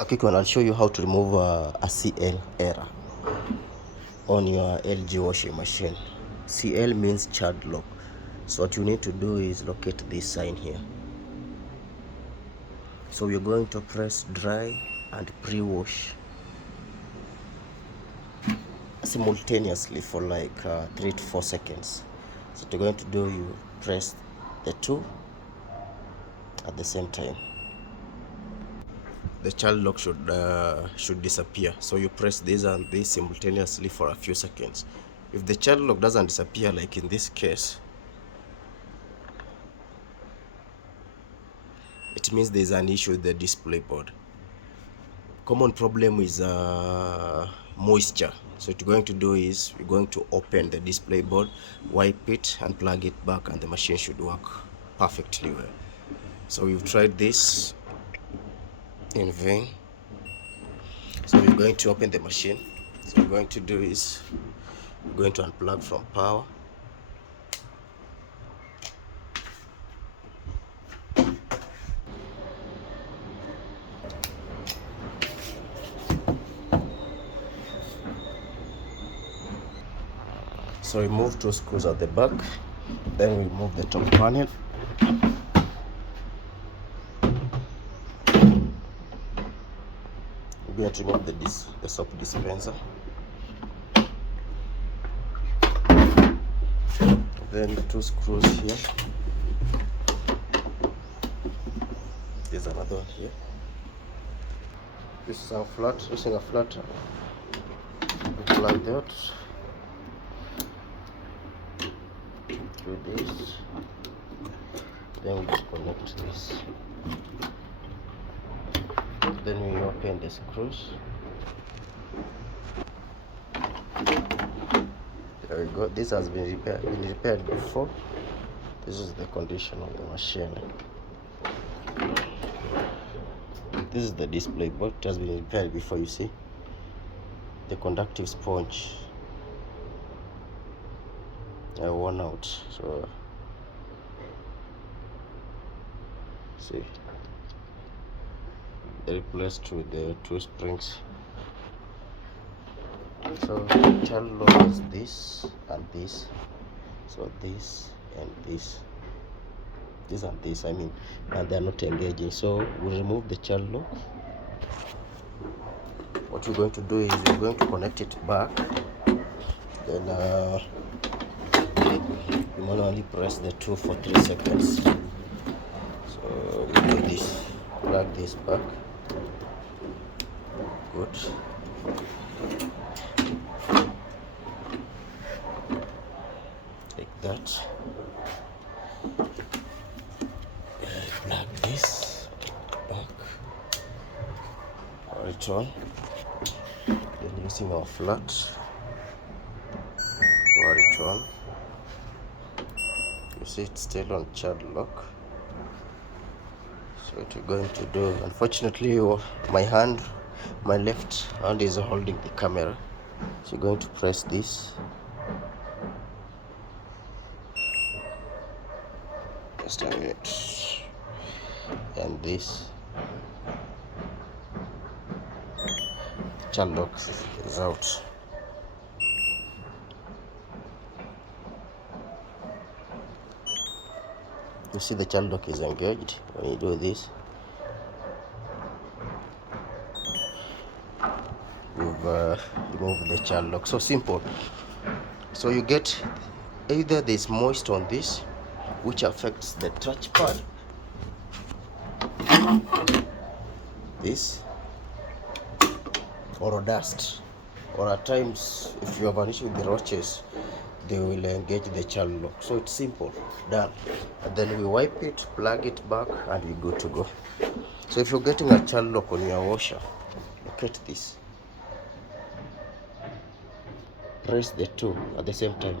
Okay, I'll show you how to remove a CL error on your LG washing machine. CL means child lock. So what you need to do is locate this sign here. So we're going to press dry and pre-wash simultaneously for like 3 to 4 seconds. So what you're going to do, you press the two at the same time. The child lock should disappear. So you press this and this simultaneously for a few seconds. If the child lock doesn't disappear, like in this case, it means there's an issue with the display board. Common problem is moisture. So what you're going to do is we're going to open the display board, wipe it and plug it back, and the machine should work perfectly well. So we've tried this in vain. So we're going to open the machine. So what we're going to do is we're going to unplug from power. So remove 2 screws at the back, then we remove the top panel. We're going to remove the soap dispenser. Then the 2 screws here. There's another one here. This is our flat, using a flat like that. Do this, then we disconnect this, then we open the screws. There we go. This has been repaired before. This is the condition of the machine. This is the display board. It has been repaired before. You see the conductive sponge worn out. So see, they replaced with the 2 springs. So child lock is this and this. So this and this and this, I mean, and they're not engaging. So we'll remove the child lock. What we're going to do is we're going to connect it back. Then you manually press the 2 for 3 seconds. So we do this, plug this back. Good. Like that. Plug this back. Power it on. Then using our flat, power it on. You see it's still on child lock. So what we're going to do, unfortunately my left hand is holding the camera. So you're going to press this. Just a minute. And this. Child lock is out. You see the child lock is engaged. When you do this, you've removed the child lock. So simple. So you get either there's moist on this, which affects the touchpad, this, or dust, or at times if you have an issue with the roaches, they will engage the child lock. So it's simple, done. And then we wipe it, plug it back, and we're good to go. So if you're getting a child lock on your washer, locate this, press the 2 at the same time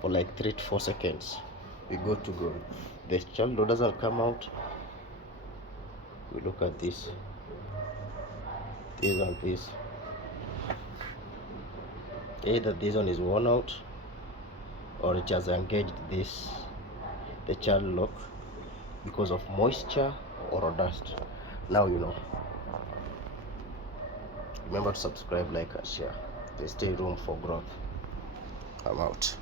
for like 3 to 4 seconds. We go to go. The child lock doesn't come out. We look at this and this. Either this one is worn out or it has engaged the child lock because of moisture or dust. Now you know. Remember to subscribe, like and share. There's still room for growth. I'm out.